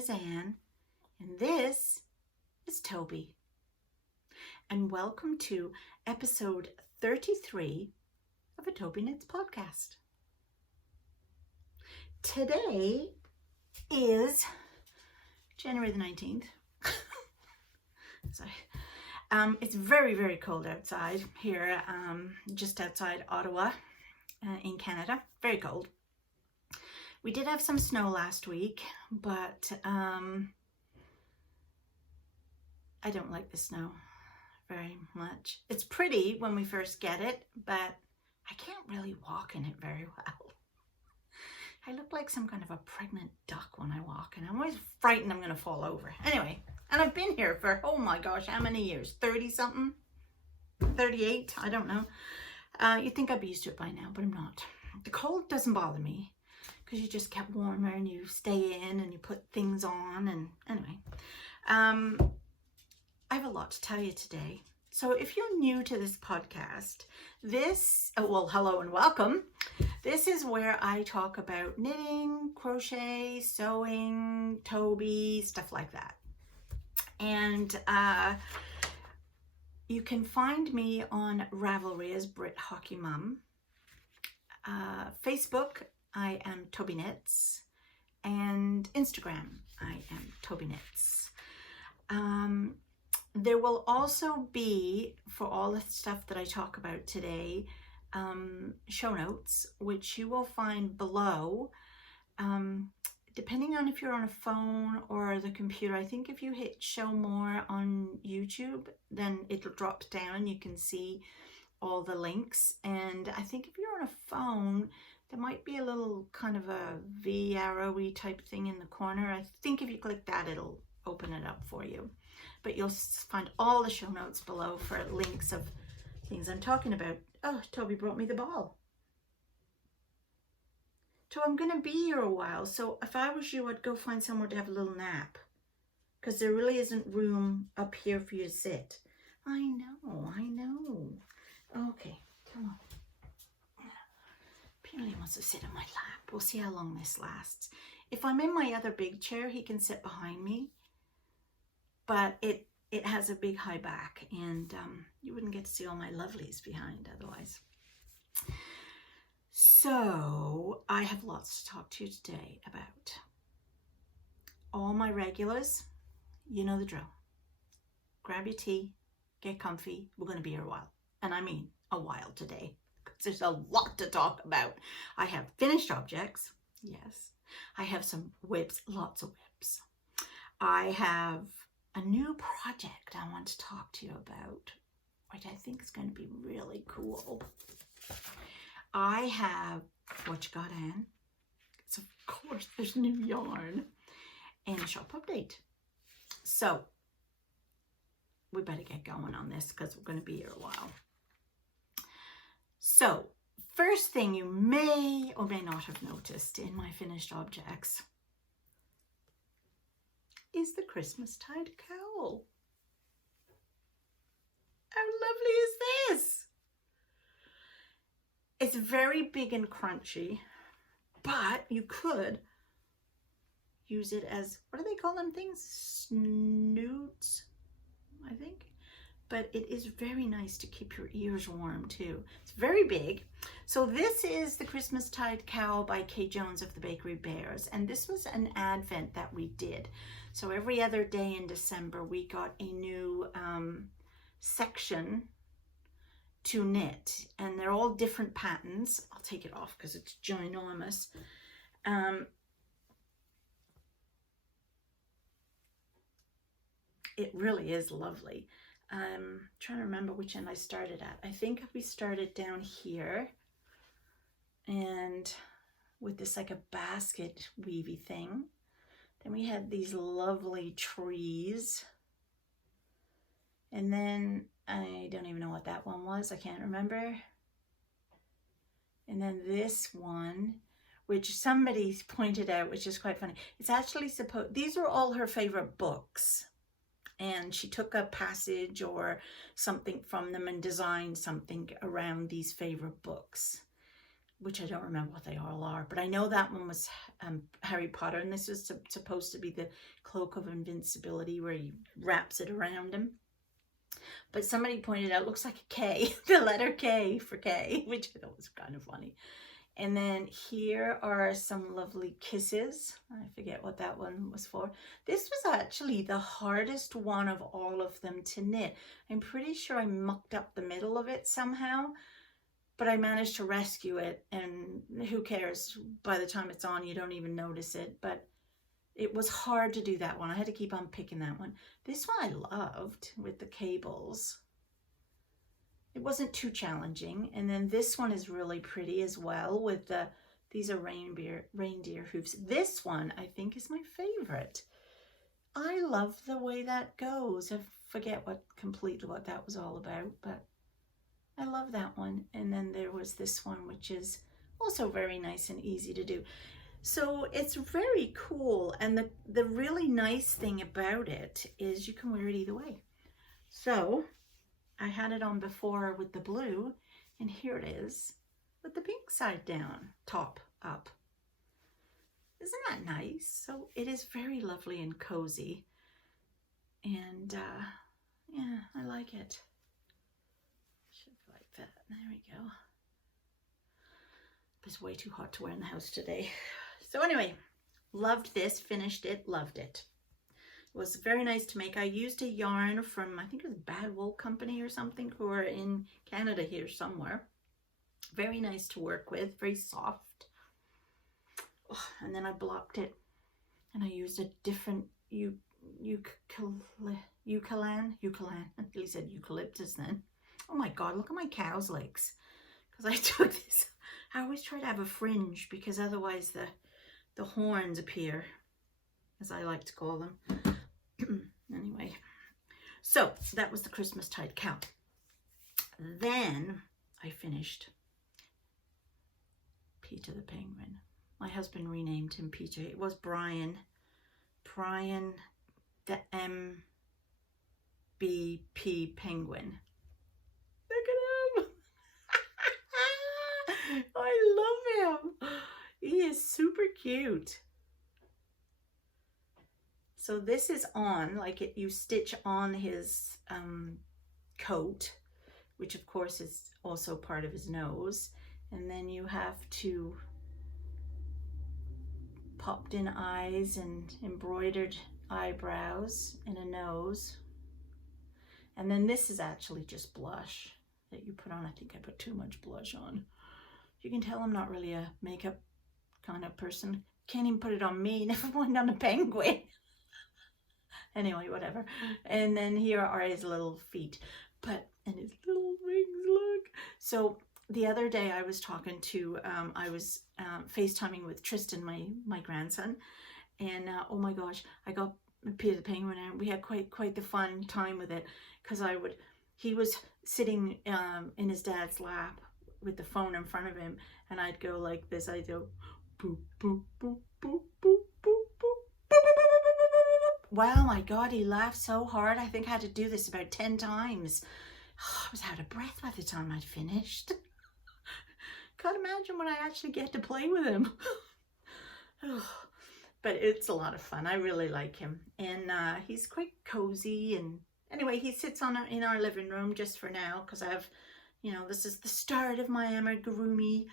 is Anne, and this is Toby. And welcome to episode 33 of a Tobyknits podcast. Today is January the 19th. Sorry. It's very, very cold outside here, just outside Ottawa in Canada. Very cold. We did have some snow last week, but I don't like the snow very much. It's pretty when we first get it, but I can't really walk in it very well. I look like some kind of a pregnant duck when I walk, and I'm always frightened I'm going to fall over. Anyway, and I've been here for, oh my gosh, how many years? 30 something? 38? I don't know. You'd think I'd be used to it by now, but I'm not. The cold doesn't bother me because you just get warmer and you stay in and you put things on. And anyway, I have a lot to tell you today. So if you're new to this podcast, well, hello and welcome. This is where I talk about knitting, crochet, sewing, Toby, stuff like that. And you can find me on Ravelry as Brit Hockey Mum. Facebook, I am Tobyknits. And Instagram, I am Tobyknits. There will also be, for all the stuff that I talk about today, show notes, which you will find below. Depending on if you're on a phone or the computer, I think if you hit show more on YouTube, then it'll drop down and you can see all the links. And I think if you're on a phone, there might be a little kind of a V arrowy type thing in the corner. I think if you click that, it'll open it up for you. But you'll find all the show notes below for links of things I'm talking about. Oh, Toby brought me the ball. So I'm going to be here a while. So if I was you, I'd go find somewhere to have a little nap. Because there really isn't room up here for you to sit. I know. Okay, come on. Apparently he wants to sit on my lap. We'll see how long this lasts. If I'm in my other big chair, he can sit behind me. But it has a big high back, and you wouldn't get to see all my lovelies behind otherwise. So I have lots to talk to you today about. All my regulars, you know the drill. Grab your tea, get comfy. We're going to be here a while. And I mean a while today, because there's a lot to talk about. I have finished objects. Yes. I have some whips, lots of whips. I have a new project I want to talk to you about, which I think is going to be really cool. I have, what you got, Anne? It's, of course, there's new yarn and a shop update. So we better get going on this because we're going to be here a while. So first thing you may or may not have noticed in my finished objects is the Christmastide cowl. How lovely is this? It's very big and crunchy, but you could use it as, what do they call them things? Snoods, I think. But it is very nice to keep your ears warm too. It's very big. So this is the Christmastide Cowl by Kate Jones of the Bakery Bears. And this was an advent that we did. So every other day in December, we got a new section to knit. And they're all different patterns. I'll take it off because it's ginormous. It really is lovely. Trying to remember which end I started at. I think we started down here and with this like a basket weavy thing. Then we had these lovely trees. And then I don't even know what that one was. I can't remember. And then this one, which somebody pointed out, which is quite funny. It's actually these are all her favorite books. And she took a passage or something from them and designed something around these favorite books. which I don't remember what they all are, but I know that one was Harry Potter, and this was supposed to be the cloak of invincibility where he wraps it around him. But somebody pointed out, looks like a K, the letter K for K, which I thought was kind of funny. And then here are some lovely kisses. I forget what that one was for. This was actually the hardest one of all of them to knit. I'm pretty sure I mucked up the middle of it somehow, but I managed to rescue it, and who cares? By the time it's on, you don't even notice it. But it was hard to do that one. I had to keep on picking that one. This one I loved with the cables. It wasn't too challenging. And then this one is really pretty as well with these are reindeer hooves. This one I think is my favorite. I love the way that goes. I forget completely what that was all about, but I love that one. And then there was this one, which is also very nice and easy to do. So it's very cool. And the really nice thing about it is you can wear it either way. So I had it on before with the blue, and here it is with the pink side down, top up. Isn't that nice? So it is very lovely and cozy. And yeah, I like it. Like that. There we go. It's way too hot to wear in the house today. So anyway, loved this, finished it, loved it. It was very nice to make. I used a yarn from, I think it was Bad Wool Company or something, who are in Canada here somewhere. Very nice to work with, very soft. Oh, and then I blocked it, and I used a different eucalyptus. I nearly said eucalyptus then. Oh my God, look at my cow's legs. Because I took this, I always try to have a fringe because otherwise the horns appear, as I like to call them. Anyway, so that was the Christmastide cowl. Then I finished Peter the Penguin. My husband renamed him Peter. It was Brian the MBP Penguin. Look at him. I love him. He is super cute. So this is on, like you stitch on his coat, which of course is also part of his nose. And then you have to popped in eyes and embroidered eyebrows and a nose. And then this is actually just blush that you put on. I think I put too much blush on. You can tell I'm not really a makeup kind of person. Can't even put it on me, never mind on a penguin. Anyway, whatever. And then here are his little feet, and his little wings, look. So the other day I was talking to, I was FaceTiming with Tristan, my grandson, and oh my gosh, I got Peter the Penguin, and we had quite the fun time with it, because he was sitting in his dad's lap with the phone in front of him, and I'd go like this. I'd go boop boop boop boop boop boop boop. Wow, my God, he laughed so hard. I think I had to do this about 10 times. Oh, I was out of breath by the time I'd finished. Can't imagine when I actually get to play with him. But it's a lot of fun. I really like him. And he's quite cozy. And anyway, he sits in our living room just for now, because I have, this is the start of my amigurumi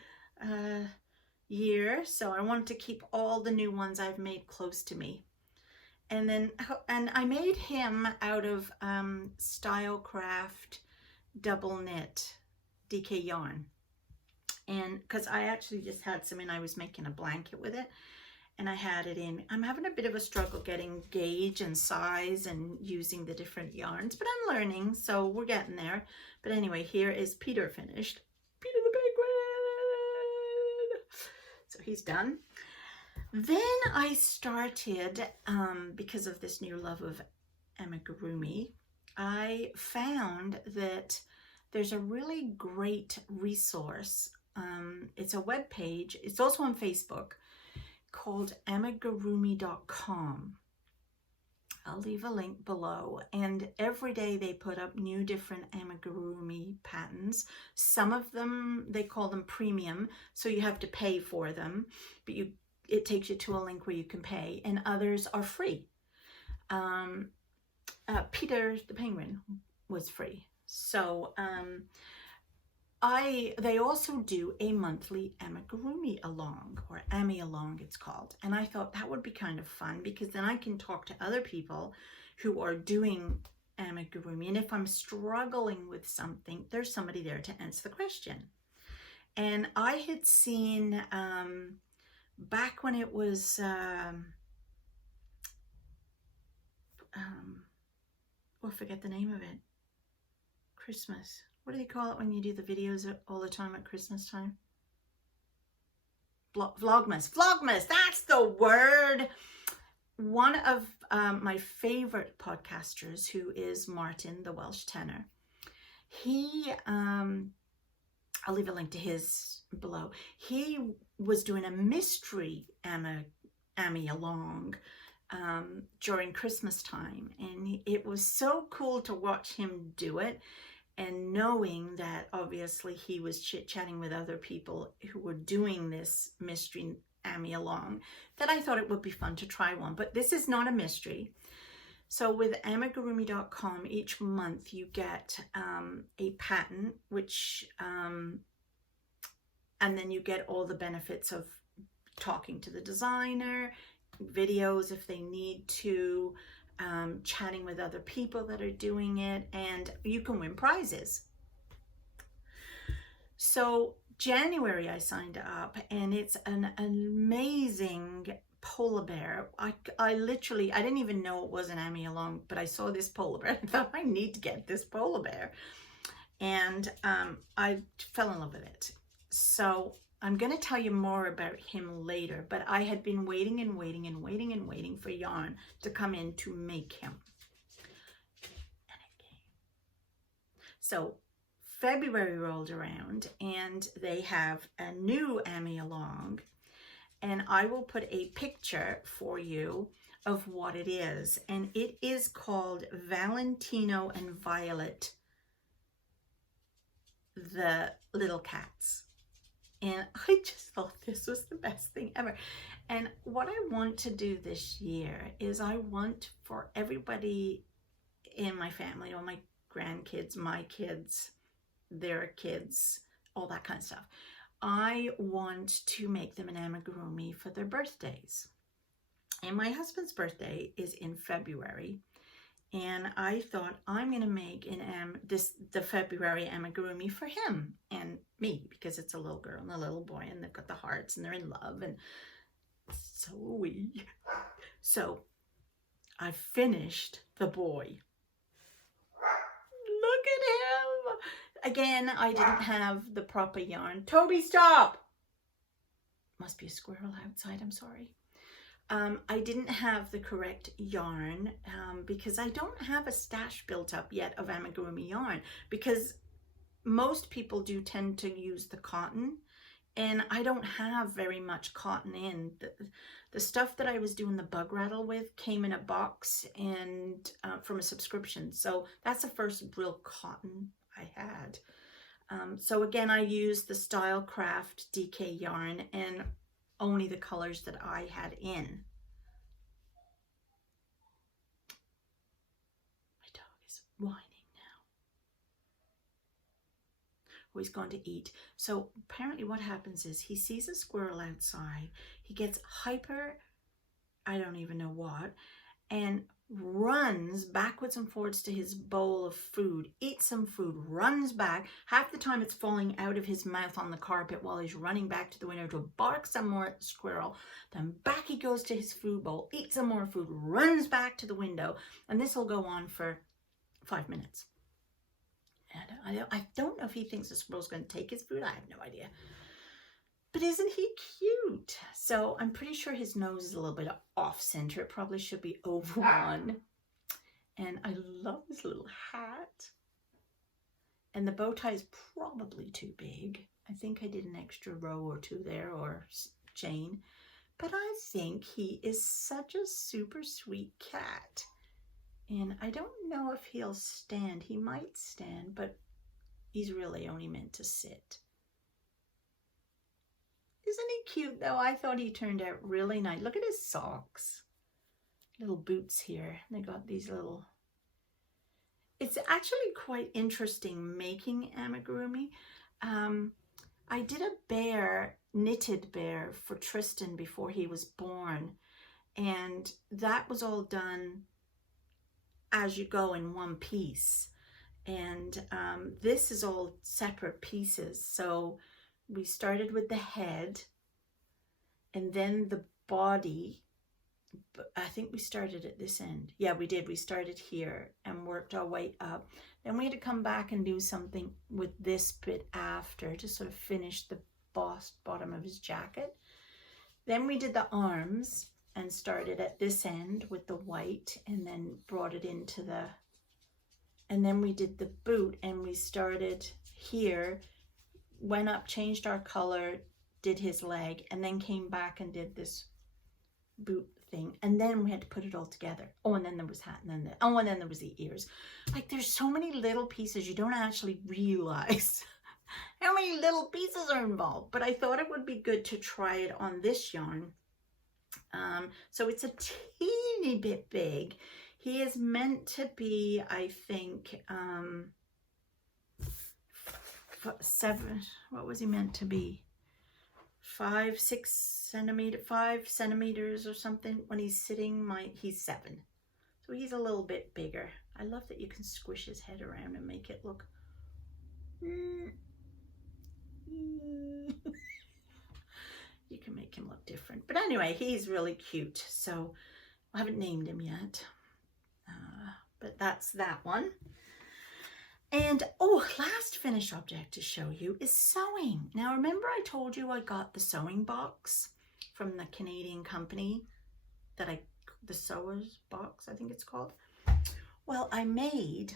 year. So I wanted to keep all the new ones I've made close to me. And I made him out of Stylecraft double knit DK yarn. And because I actually just had some in, I was making a blanket with it, and I had it in. I'm having a bit of a struggle getting gauge and size and using the different yarns, but I'm learning, so we're getting there. But anyway, here is Peter finished. Peter the Penguin! So he's done. Then I started, because of this new love of amigurumi, I found that there's a really great resource. It's a web page. It's also on Facebook, called amigurumi.com. I'll leave a link below. And every day they put up new different amigurumi patterns. Some of them, they call them premium, so you have to pay for them, but it takes you to a link where you can pay, and others are free. Peter the Penguin was free. So they also do a monthly amigurumi along, or ami along it's called, and I thought that would be kind of fun, because then I can talk to other people who are doing amigurumi, and if I'm struggling with something, there's somebody there to answer the question. And I had seen back when it was I forget the name of it. Christmas. What do they call it when you do the videos all the time at Christmas time? Vlogmas. Vlogmas, that's the word. One of my favorite podcasters, who is Martin, the Welsh tenor, he, I'll leave a link to his below. He was doing a mystery ami along during Christmas time, and it was so cool to watch him do it, and knowing that obviously he was chit-chatting with other people who were doing this mystery ami along, that I thought it would be fun to try one. But this is not a mystery. So with amigurumi.com, each month you get a pattern, which and then you get all the benefits of talking to the designer, videos if they need to, chatting with other people that are doing it, and you can win prizes. So January I signed up, and it's an amazing polar bear. I literally, I didn't even know it was an ami along, but I saw this polar bear. I thought, I need to get this polar bear, and I fell in love with it. So I'm going to tell you more about him later, but I had been waiting and waiting and waiting and waiting for yarn to come in to make him. And it came. So February rolled around, and they have a new ami along, and I will put a picture for you of what it is. And it is called Valentino and Violet, the Little Cats. And I just thought this was the best thing ever. And what I want to do this year is I want for everybody in my family, all my grandkids, my kids, their kids, all that kind of stuff, I want to make them an amigurumi for their birthdays. And my husband's birthday is in February. And I thought, I'm going to make the February amigurumi for him and me, because it's a little girl and a little boy, and they've got the hearts and they're in love, and so are we. So I finished the boy. Look at him. Again, I didn't have the proper yarn. Toby, stop. Must be a squirrel outside, I'm sorry. I didn't have the correct yarn because I don't have a stash built up yet of amigurumi yarn, because most people do tend to use the cotton, and I don't have very much cotton in. The stuff that I was doing the bug rattle with came in a box and from a subscription, so that's the first real cotton I had. So again, I used the Stylecraft DK yarn and only the colors that I had in. My dog is whining now. Oh, he's gone to eat. So apparently what happens is he sees a squirrel outside. He gets hyper, I don't even know what, and runs backwards and forwards to his bowl of food, eats some food, runs back. Half the time it's falling out of his mouth on the carpet while he's running back to the window to bark some more at the squirrel. Then back he goes to his food bowl, eats some more food, runs back to the window, and this will go on for 5 minutes. And I don't know if he thinks the squirrel's going to take his food. I have no idea. But isn't he cute? So I'm pretty sure his nose is a little bit off center. It probably should be over one. And I love his little hat. And the bow tie is probably too big. I think I did an extra row or two there, or chain. But I think he is such a super sweet cat. And I don't know if he'll stand. He might stand, but he's really only meant to sit. Isn't he cute though? I thought he turned out really nice. Look at his socks. Little boots here. They got these little... It's actually quite interesting making amigurumi. I did a bear, knitted bear for Tristan before he was born. And that was all done as you go in one piece. And this is all separate pieces. So we started with the head and then the body. I think we started at this end. Yeah, we did. We started here and worked our way up. Then we had to come back and do something with this bit after to sort of finish the bottom of his jacket. Then we did the arms and started at this end with the white and then brought it into the... And then we did the boot and we started here, went up, changed our color, did his leg, and then came back and did this boot thing. And then we had to put it all together. Oh, and then there was hat, and then and then there was the ears. Like, there's so many little pieces you don't actually realize how many little pieces are involved. But I thought it would be good to try it on this yarn. So it's a teeny bit big. He is meant to be, I think, 7, what was he meant to be? 5 centimeters or something. When he's sitting, he's 7. So he's a little bit bigger. I love that you can squish his head around and make it look... You can make him look different. But anyway, he's really cute. So I haven't named him yet. But that's that one. And oh, last finished object to show you is sewing. Now remember I told you I got the sewing box from the Canadian company that the sewer's box, I think it's called. Well, I made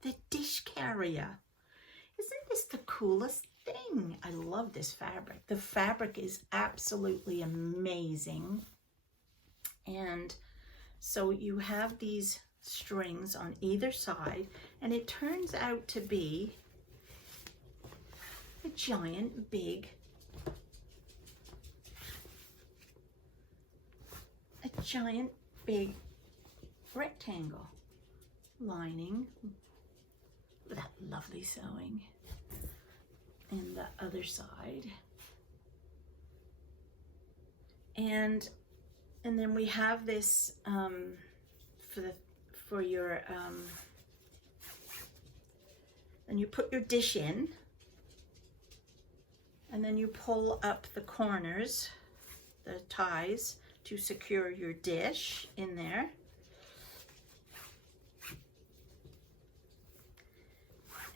the dish carrier. Isn't this the coolest thing? I love this fabric. The fabric is absolutely amazing. And so you have these strings on either side, and it turns out to be a giant big rectangle lining. Look at that lovely sewing. And the other side. And then we have this for your and you put your dish in, and then you pull up the corners, the ties, to secure your dish in there.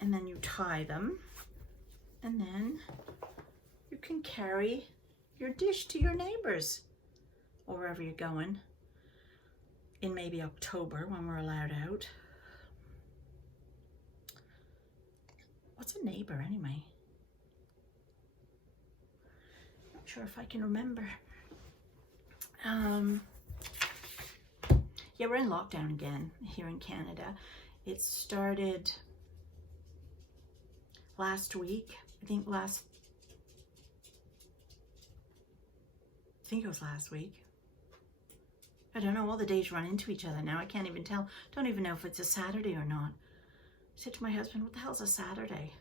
And then you tie them, and then you can carry your dish to your neighbors or wherever you're going in maybe October when we're allowed out. What's a neighbor anyway? Not sure if I can remember. Yeah, we're in lockdown again here in Canada. It started last week. I think it was last week. I don't know, all the days run into each other now. I can't even tell. Don't even know if it's a Saturday or not. I said to my husband, what the hell's a Saturday?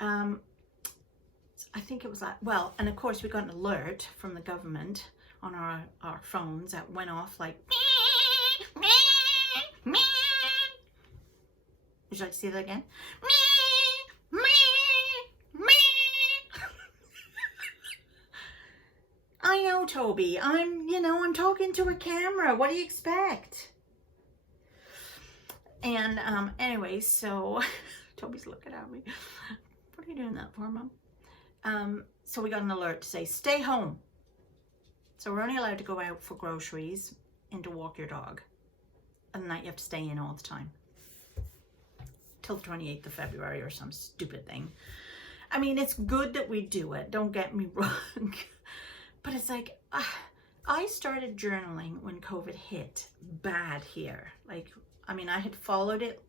I think it was like, well, and of course we got an alert from the government on our phones that went off like, would you like to see that again? I know, Toby. I'm talking to a camera. What do you expect? And anyway, so Toby's looking at me. What are you doing that for, Mom? So we got an alert to say, stay home. So we're only allowed to go out for groceries and to walk your dog. Other than that, you have to stay in all the time. Till the 28th of February or some stupid thing. I mean, it's good that we do it. Don't get me wrong. But it's like, I started journaling when COVID hit bad here. Like, I mean, I had followed it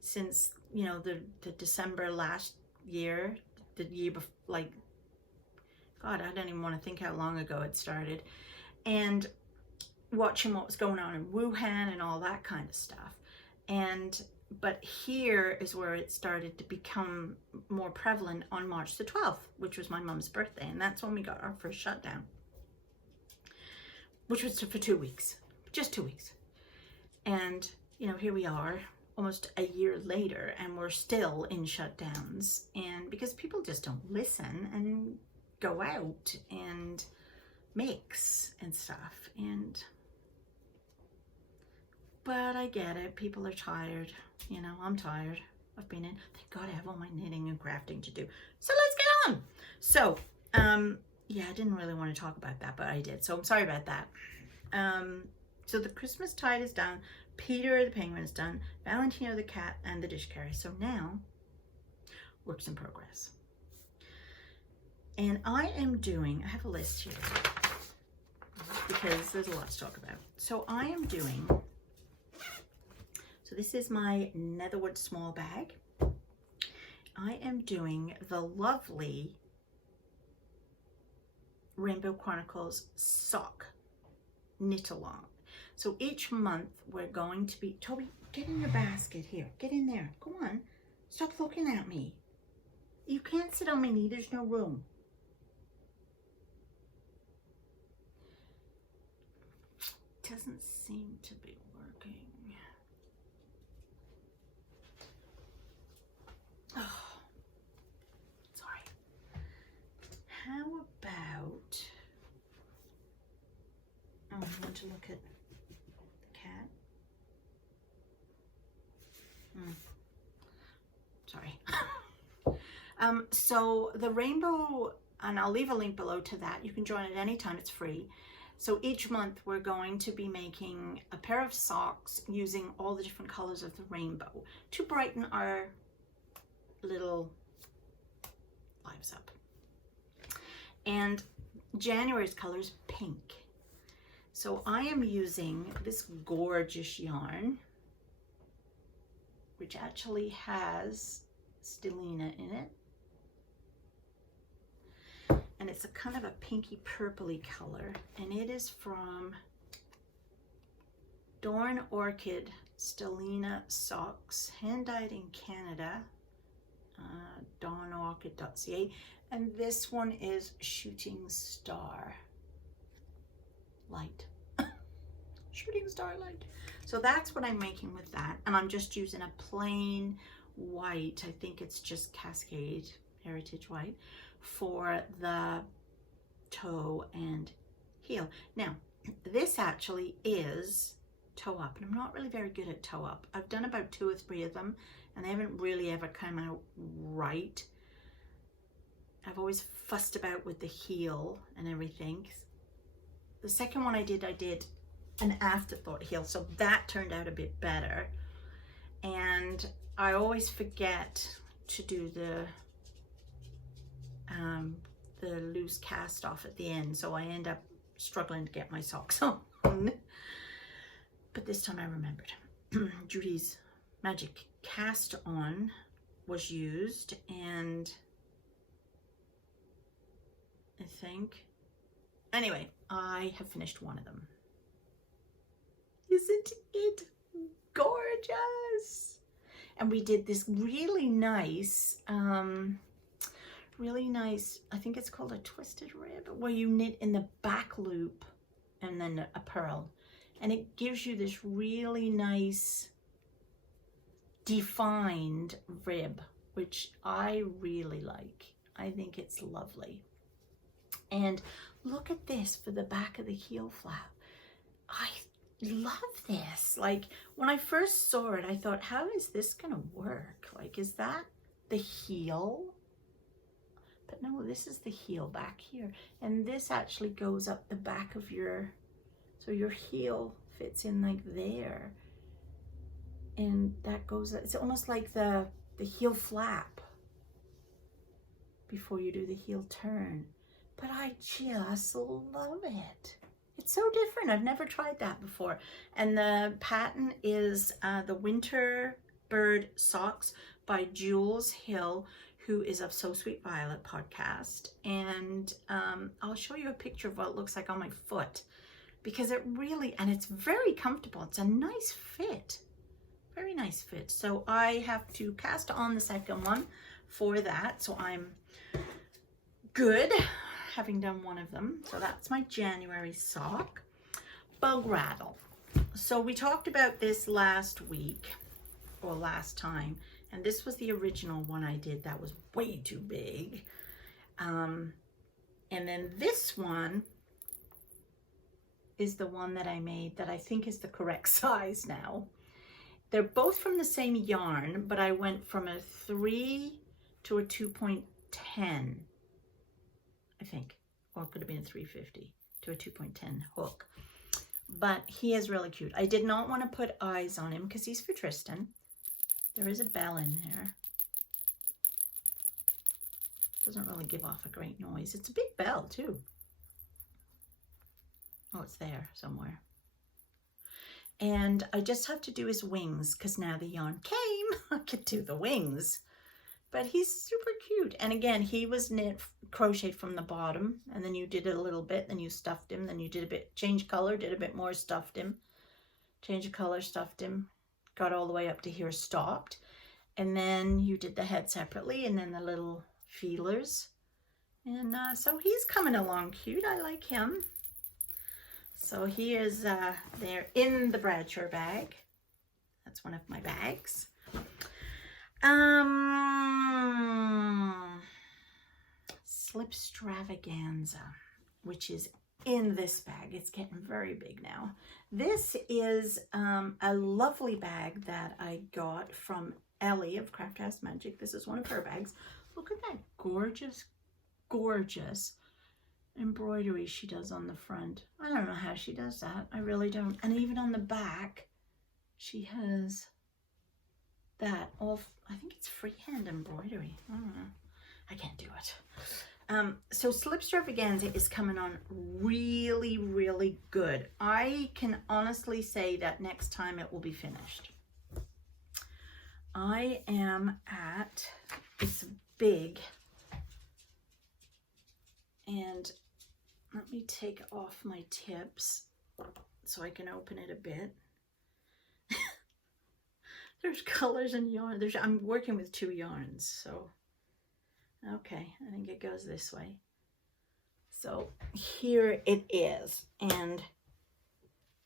since, you know, the December last year, the year before, like, God, I don't even want to think how long ago it started. And watching what was going on in Wuhan and all that kind of stuff. But here is where it started to become more prevalent on March the 12th, which was my mom's birthday. And that's when we got our first shutdown, which was for 2 weeks, just 2 weeks. And, you know, here we are almost a year later and we're still in shutdowns. And because people just don't listen and go out and mix and stuff. But I get it. People are tired. You know, I'm tired. I've been in. Thank God I have all my knitting and crafting to do. So let's get on. So, yeah, I didn't really want to talk about that, but I did. So I'm sorry about that. So the Christmastide is done. Peter the Penguin is done. Valentino the Cat and the dish carrier. So now, works in progress. And I am doing, I have a list here because there's a lot to talk about. So I am doing, so this is my Netherwood small bag. I am doing the lovely Rainbow Chronicles sock knit along. So each month we're going to be, Toby, get in your basket here. Get in there. Go on. Stop looking at me. You can't sit on my knee. There's no room. Doesn't seem to be working. Oh, sorry. How about, oh, I want to look at the cat. Sorry. So the rainbow, and I'll leave a link below to that. You can join at any time, it's free. So each month we're going to be making a pair of socks using all the different colors of the rainbow to brighten our little lives up. And January's color is pink. So I am using this gorgeous yarn, which actually has stellina in it. And it's a kind of a pinky purpley color. And it is from Dorn Orchid Stellina Socks, hand-dyed in Canada, dornorchid.ca. And this one is Shooting Star Light. Shooting Star Light. So that's what I'm making with that. And I'm just using a plain white, I think it's just Cascade Heritage White, for the toe and heel. Now, this actually is toe up, and I'm not really very good at toe up. I've done about 2 or 3 of them, and they haven't really ever come out right. I've always fussed about with the heel and everything. The second one I did an afterthought heel, so that turned out a bit better. And I always forget to do the loose cast off at the end, so I end up struggling to get my socks on. But this time I remembered. Judy's Magic Cast On was used, and I think, anyway, I have finished one of them. Isn't it gorgeous? And we did this really nice, I think it's called a twisted rib, where you knit in the back loop and then a purl. And it gives you this really nice defined rib, which I really like. I think it's lovely. And look at this for the back of the heel flap. I love this. Like, when I first saw it, I thought, how is this gonna work? Like, is that the heel? But no, this is the heel back here. And this actually goes up the back of your, so your heel fits in like there. And that goes, it's almost like the heel flap before you do the heel turn. But I just love it. It's so different. I've never tried that before. And the pattern is the Winter Bird Socks by Jooles Hill, who is of So Sweet Violet podcast. And I'll show you a picture of what it looks like on my foot, because it really, and it's very comfortable. It's a nice fit, very nice fit. So I have to cast on the second one for that. So I'm good, having done one of them. So that's my January sock. Bug rattle. So we talked about this last week, or last time, and this was the original one I did that was way too big. And then this one is the one that I made that I think is the correct size now. They're both from the same yarn, but I went from a 3 to a 2.10, I think, or it could have been a 350 to a 2.10 hook. But he is really cute. I did not want to put eyes on him because he's for Tristan. There is a bell in there. Doesn't really give off a great noise. It's a big bell too. Oh, it's there somewhere. And I just have to do his wings because now the yarn came. I could do the wings. But he's super cute. And again, he was knit, crocheted from the bottom. And then you did it a little bit. Then you stuffed him. Then you did a bit, changed color, did a bit more, stuffed him. Changed the color, stuffed him. Got all the way up to here, stopped. And then you did the head separately. And then the little feelers. And so he's coming along cute. I like him. So he is there in the Bradshaw bag. That's one of my bags. Slipstravaganza, which is in this bag. It's getting very big now. This is a lovely bag that I got from Ellie of Craft House Magic. This is one of her bags. Look at that gorgeous, gorgeous embroidery she does on the front. I don't know how she does that. I really don't. And even on the back, she has that all, I think it's freehand embroidery. I don't know. I can't do it. So Slipstravaganza is coming on really, really good. I can honestly say that next time it will be finished. I am at, it's big, and let me take off my tips so I can open it a bit. There's colors and yarn. I'm working with 2 yarns, so okay, I think it goes this way. So here it is, and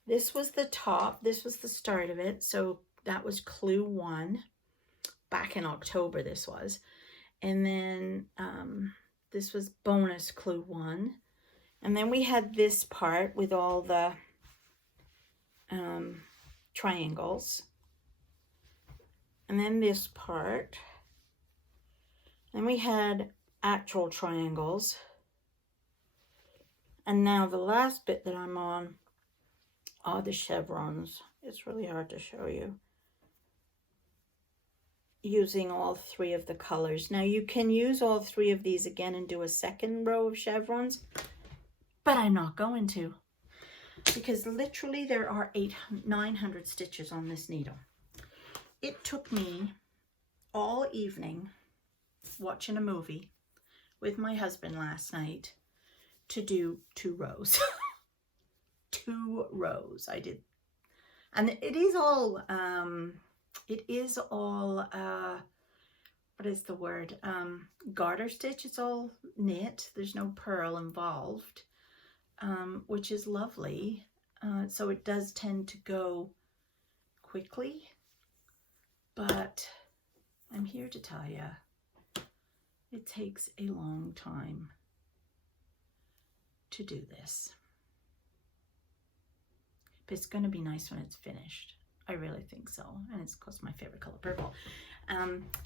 this was the top. This was the start of it. So that was clue 1 back in October. This was, and then this was bonus clue 1. And then we had this part with all the triangles. And then this part. Then we had actual triangles. And now the last bit that I'm on are the chevrons. It's really hard to show you. Using all 3 of the colors. Now you can use all 3 of these again and do a second row of chevrons. But I'm not going to, because literally there are 900 stitches on this needle. It took me all evening watching a movie with my husband last night to do 2 rows. 2 rows I did. And it is all, what is the word? Garter stitch. It's all knit. There's no purl involved. Which is lovely. So it does tend to go quickly, but I'm here to tell you, it takes a long time to do this. But it's going to be nice when it's finished. I really think so. And it's, of course, my favorite color, purple.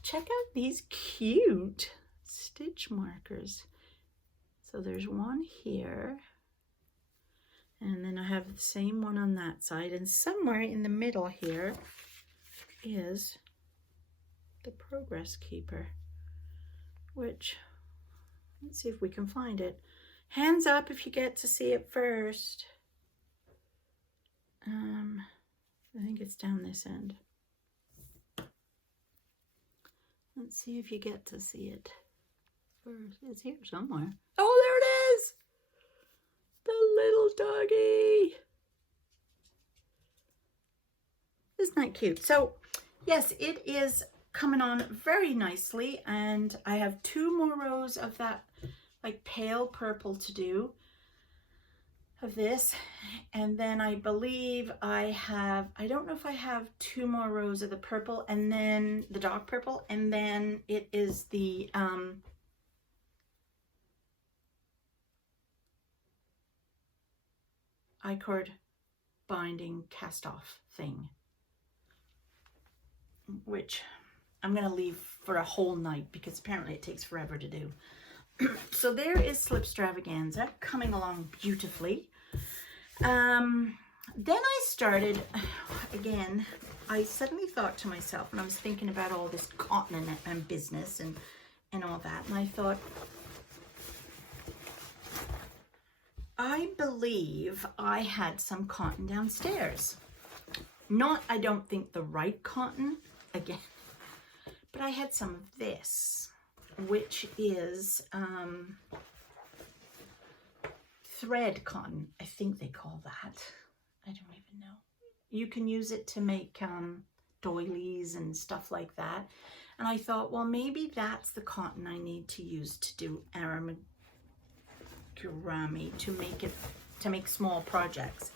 Check out these cute stitch markers. So there's one here. And then I have the same one on that side. And somewhere in the middle here is the Progress Keeper, which, let's see if we can find it. Hands up if you get to see it first. I think it's down this end. Let's see if you get to see it. It's here somewhere. Oh, there it is! The little doggy. Isn't that cute? So, yes, it is coming on very nicely, and I have 2 more rows of that like pale purple to do of this, and then I believe I don't know if I have 2 more rows of the purple and then the dark purple, and then it is the I-cord binding cast off thing, which I'm gonna leave for a whole night because apparently it takes forever to do. So there is Slipstravaganza coming along beautifully. Then I started, again, I suddenly thought to myself, and I was thinking about all this cotton and business and all that, and I thought, I believe I had some cotton downstairs. Not, I don't think the right cotton, again, but I had some of this, which is thread cotton, I think they call that. I don't even know. You can use it to make doilies and stuff like that. And I thought, well, maybe that's the cotton I need to use to do aramagurami, to make small projects.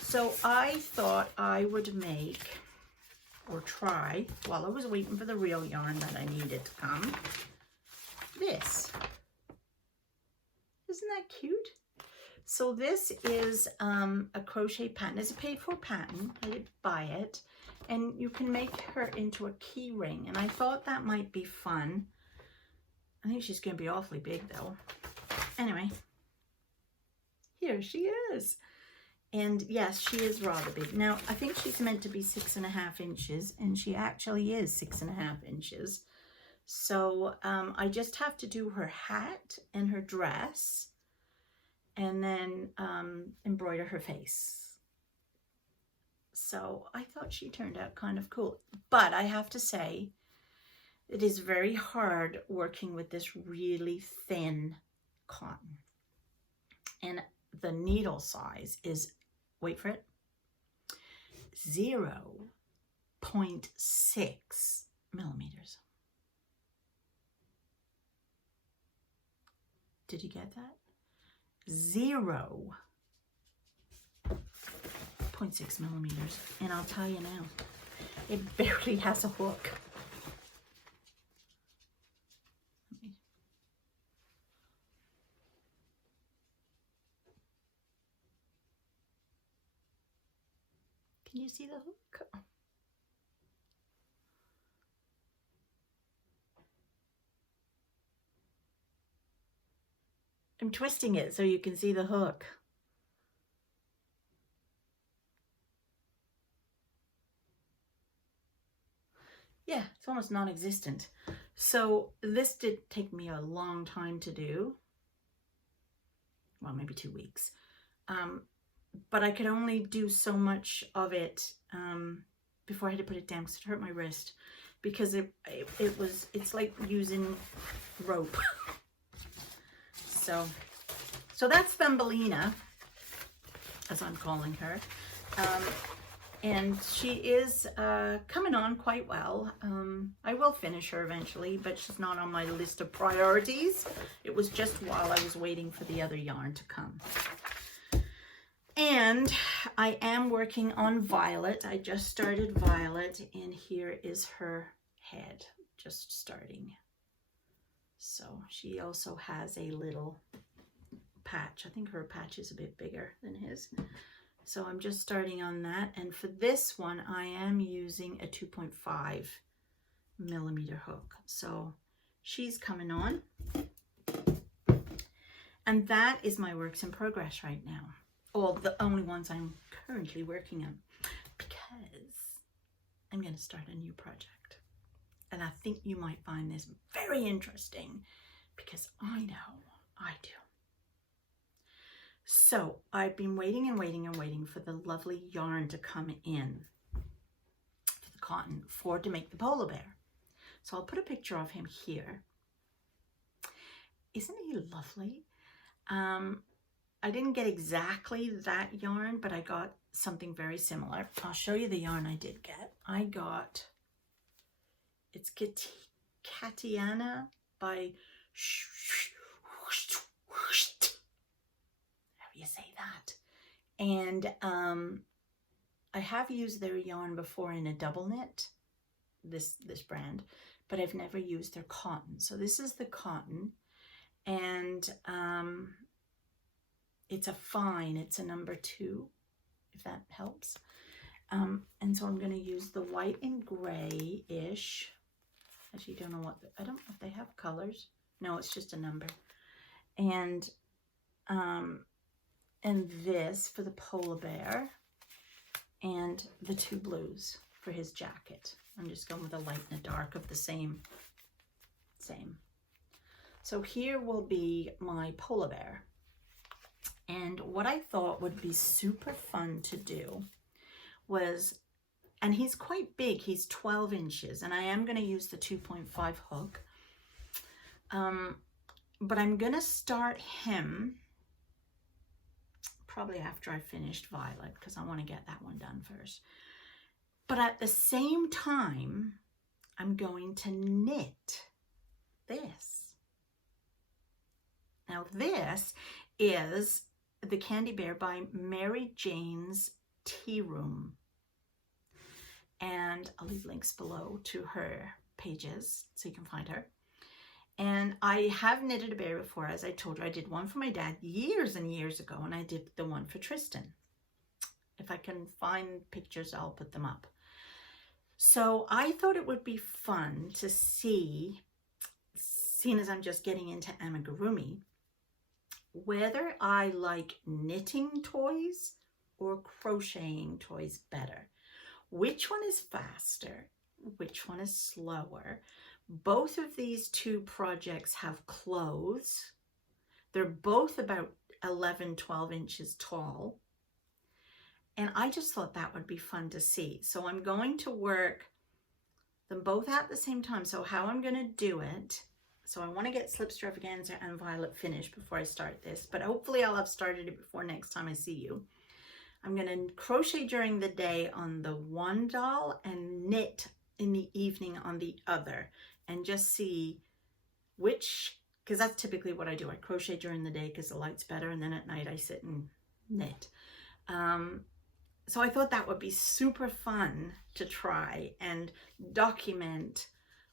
So I thought I would make, or try, while I was waiting for the real yarn that I needed to come, this. Isn't that cute? So this is a crochet pattern. It's a paid for pattern. I did buy it, and you can make her into a key ring, and I thought that might be fun. I think she's going to be awfully big though. Anyway, here she is. And yes, she is rather big. Now, I think she's meant to be 6.5 inches, and she actually is 6.5 inches. So I just have to do her hat and her dress, and then embroider her face. So I thought she turned out kind of cool. But I have to say, it is very hard working with this really thin cotton. And the needle size is, wait for it, 0.6 millimeters. Did you get that? 0.6 millimeters. And I'll tell you now, it barely has a hook. Can you see the hook? I'm twisting it so you can see the hook. Yeah, it's almost non-existent. So this did take me a long time to do. Well, maybe 2 weeks. But I could only do so much of it before I had to put it down because it hurt my wrist, because it's like using rope. So that's Thumbelina, as I'm calling her. And she is coming on quite well. I will finish her eventually, but she's not on my list of priorities. It was just while I was waiting for the other yarn to come. And I am working on Violet. I just started Violet, and here is her head, just starting. So she also has a little patch. I think her patch is a bit bigger than his. So I'm just starting on that. And for this one, I am using a 2.5 millimeter hook. So she's coming on. And that is my works in progress right now. Or the only ones I'm currently working on, because I'm going to start a new project. And I think you might find this very interesting, because I know I do. So I've been waiting and waiting and waiting for the lovely yarn to come in, for the cotton, to make the polar bear. So I'll put a picture of him here. Isn't he lovely? I didn't get exactly that yarn, but I got something very similar. I'll show you the yarn I did get. I got, it's Katiana by how do you say that? And I have used their yarn before in a double knit, this brand, but I've never used their cotton. So this is the cotton, and it's a fine, it's a number 2, if that helps. And so I'm going to use the white and gray-ish. Actually, don't know what, I don't know if they have colors. No, it's just a number. And this for the polar bear, and the 2 blues for his jacket. I'm just going with a light and a dark of the same. So here will be my polar bear. And what I thought would be super fun to do was, and he's quite big, he's 12 inches, and I am going to use the 2.5 hook. But I'm going to start him probably after I finished Violet, because I want to get that one done first. But at the same time, I'm going to knit this. Now this is the Candy Bear by Mary Jane's Tea Room. And I'll leave links below to her pages so you can find her. And I have knitted a bear before, as I told you. I did one for my dad years and years ago, and I did the one for Tristan. If I can find pictures, I'll put them up. So I thought it would be fun to see, seeing as I'm just getting into amigurumi, whether I like knitting toys or crocheting toys better. Which one is faster? Which one is slower? Both of these 2 projects have clothes. They're both about 11, 12 inches tall. And I just thought that would be fun to see. So I'm going to work them both at the same time. So how I'm going to do it, so I want to get Slipstravaganza and Violet finished before I start this, but hopefully I'll have started it before next time I see you. I'm going to crochet during the day on the one doll and knit in the evening on the other, and just see which, because that's typically what I do. I crochet during the day because the light's better, and then at night I sit and knit. So I thought that would be super fun to try and document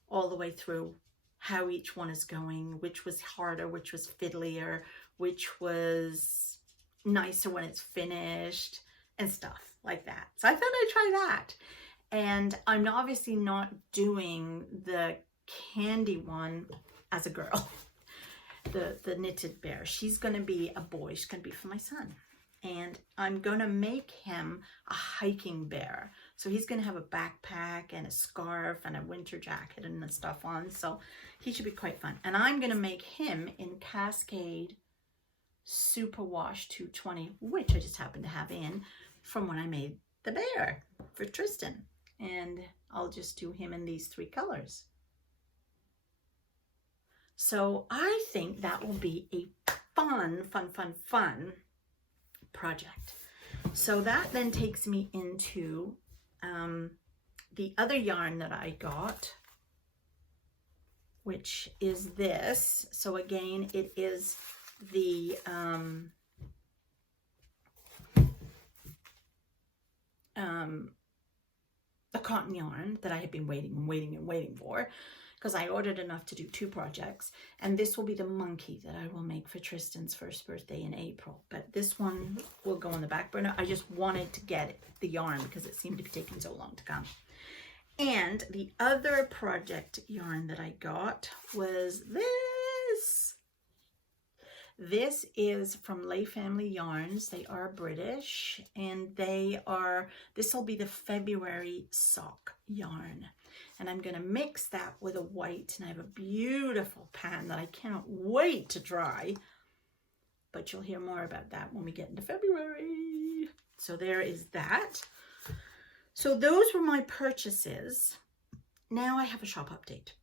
all the way through how each one is going, which was harder, which was fiddlier, which was nicer when it's finished, and stuff like that. So I thought I'd try that. And I'm obviously not doing the candy one as a girl, the knitted bear. She's going to be a boy. She's going to be for my son. And I'm going to make him a hiking bear. So he's going to have a backpack and a scarf and a winter jacket and the stuff on. So he should be quite fun. And I'm going to make him in Cascade Superwash 220, which I just happen to have in from when I made the bear for Tristan. And I'll just do him in these 3 colors. So I think that will be a fun project. So that then takes me into the other yarn that I got, which is this. So again, it is the cotton yarn that I had been waiting for, because I ordered enough to do 2 projects. And this will be the monkey that I will make for Tristan's first birthday in April. But this one will go on the back burner. I just wanted to get the yarn because it seemed to be taking so long to come. And the other project yarn that I got was this. This is from Lay Family Yarns. They are British, and this will be the February sock yarn. And I'm going to mix that with a white, and I have a beautiful pattern that I cannot wait to try but you'll hear more about that when we get into February. So there is that. So those were my purchases. Now I have a shop update.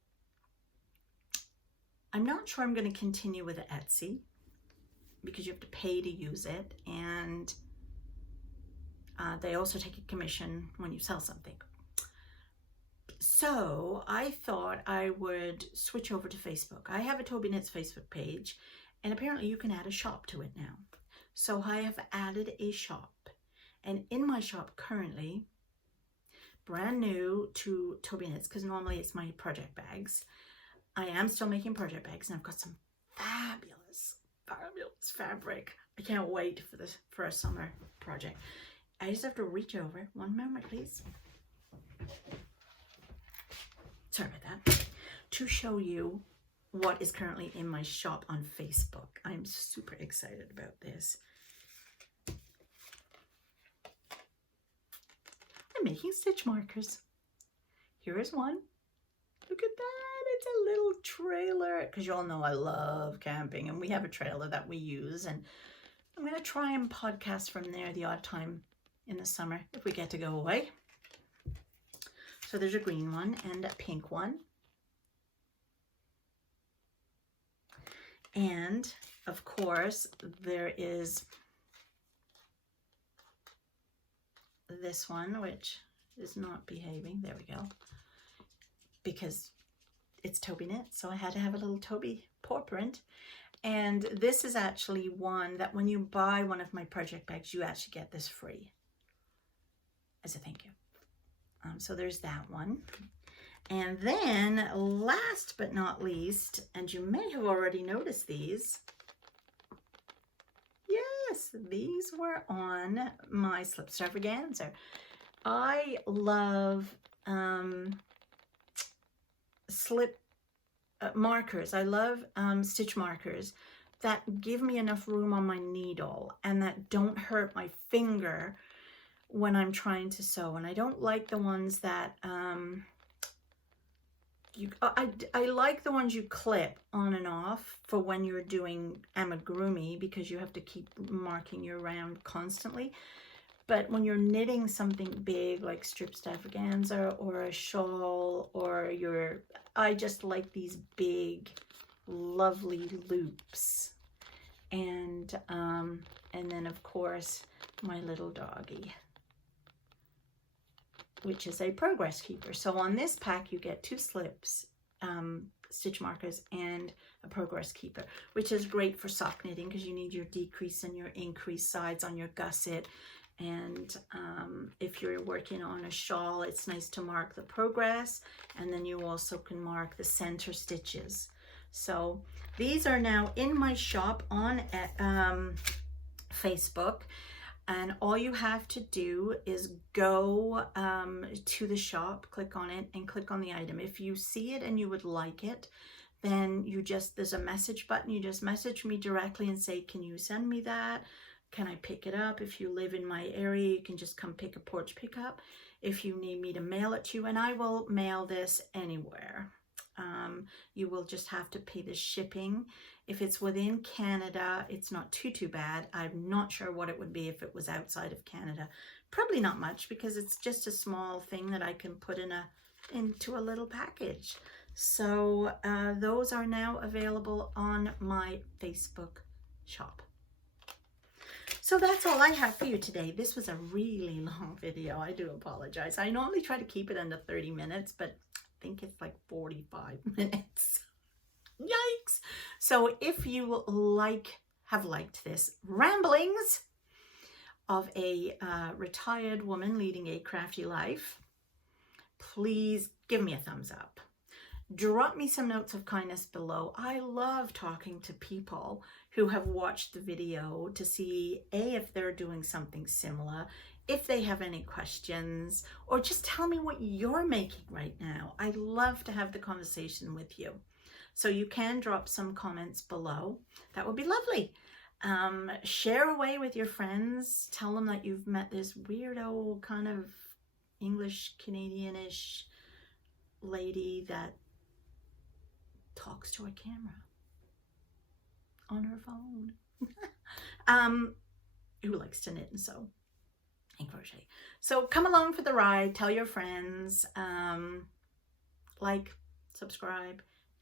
I'm not sure I'm going to continue with Etsy because you have to pay to use it, and they also take a commission when you sell something. So I thought I would switch over to Facebook. I have a Tobyknits Facebook page, and apparently you can add a shop to it now. So I have added a shop, and in my shop currently, brand new to Tobyknits, because normally it's my project bags. I am still making project bags, and I've got some fabulous fabric. I can't wait for this, for a summer project. I just have to reach over. One moment, please. Sorry about that. To show you what is currently in my shop on Facebook. I'm super excited about this. I'm making stitch markers. Here is one. Look at that. It's a little trailer, because you all know I love camping, and we have a trailer that we use, and I'm going to try and podcast from there the odd time in the summer if we get to go away. So there's a green one and a pink one. And of course, there is this one, which is not behaving. There we go. Because it's Tobyknit, so I had to have a little Toby paw print. And this is actually one that when you buy one of my project bags, you actually get this free as a thank you. So there's that one. And then last but not least, and you may have already noticed these. Yes, these were on my Slipstravaganza. I love slip markers. I love stitch markers that give me enough room on my needle and that don't hurt my finger when I'm trying to sew. And I don't like the ones that I like the ones you clip on and off for when you're doing amigurumi, because you have to keep marking your round constantly. But when you're knitting something big like Slipstravaganza or a shawl, or I just like these big lovely loops. And then of course my little doggy, which is a progress keeper. So on this pack you get 2 slips, stitch markers, and a progress keeper, which is great for sock knitting because you need your decrease and your increase sides on your gusset. And if you're working on a shawl, it's nice to mark the progress, and then you also can mark the center stitches. So these are now in my shop on Facebook. And all you have to do is go to the shop, click on it, and click on the item. If you see it and you would like it, then there's a message button. You just message me directly and say, can you send me that? Can I pick it up? If you live in my area, you can just come pick a porch pickup. If you need me to mail it to you, and I will mail this anywhere. You will just have to pay the shipping. If it's within Canada, it's not too bad. I'm not sure what it would be if it was outside of Canada. Probably not much, because it's just a small thing that I can put into a little package. So those are now available on my Facebook shop. So that's all I have for you today. This was a really long video. I do apologize. I normally try to keep it under 30 minutes, but I think it's like 45 minutes. Yikes. So if you have liked this ramblings of a retired woman leading a crafty life, please give me a thumbs up. Drop me some notes of kindness below. I love talking to people who have watched the video to see if they're doing something similar, if they have any questions, or just tell me what you're making right now. I love to have the conversation with you. So you can drop some comments below. That would be lovely. Share away with your friends. Tell them that you've met this weirdo kind of English Canadian-ish lady that talks to a camera. on her phone. Who likes to knit and sew and crochet. So come along for the ride. Tell your friends. Like, subscribe,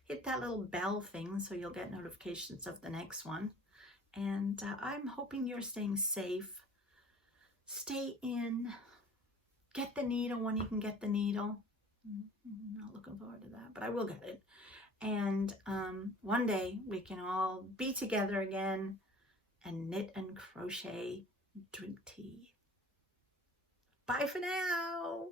hit that little bell thing so you'll get notifications of the next one. And I'm hoping you're staying safe. Stay in. Get the needle when you can get the needle. I'm not looking forward to that, but I will get it. And one day we can all be together again and knit and crochet, drink tea. Bye for now.